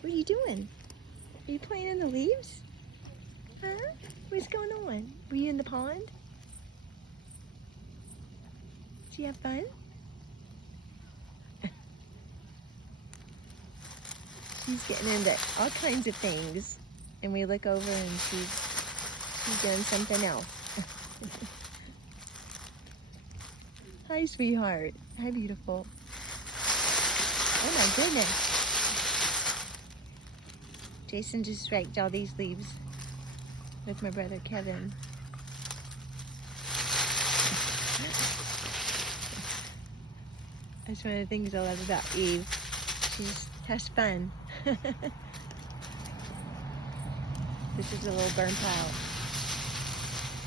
What are you doing? Are you playing in the leaves? Huh? What's going on? Were you in the pond? Did you have fun? She's getting into all kinds of things. And we look over and she's doing something else. Hi, sweetheart. Hi, beautiful. Oh my goodness. Jason just raked all these leaves with my brother Kevin. That's one of the things I love about Eve. She just has fun. This is a little burn pile.